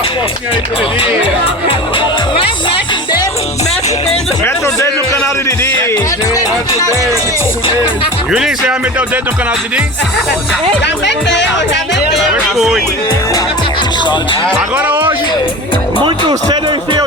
uma forcinha aí pro Didi. Mete o dedo no canal do Didi. Mete o dedo. Julinho, você vai meter o dedo no canal do Didi? Já meteu. Pois foi. Agora hoje, muito cedo eu enfiei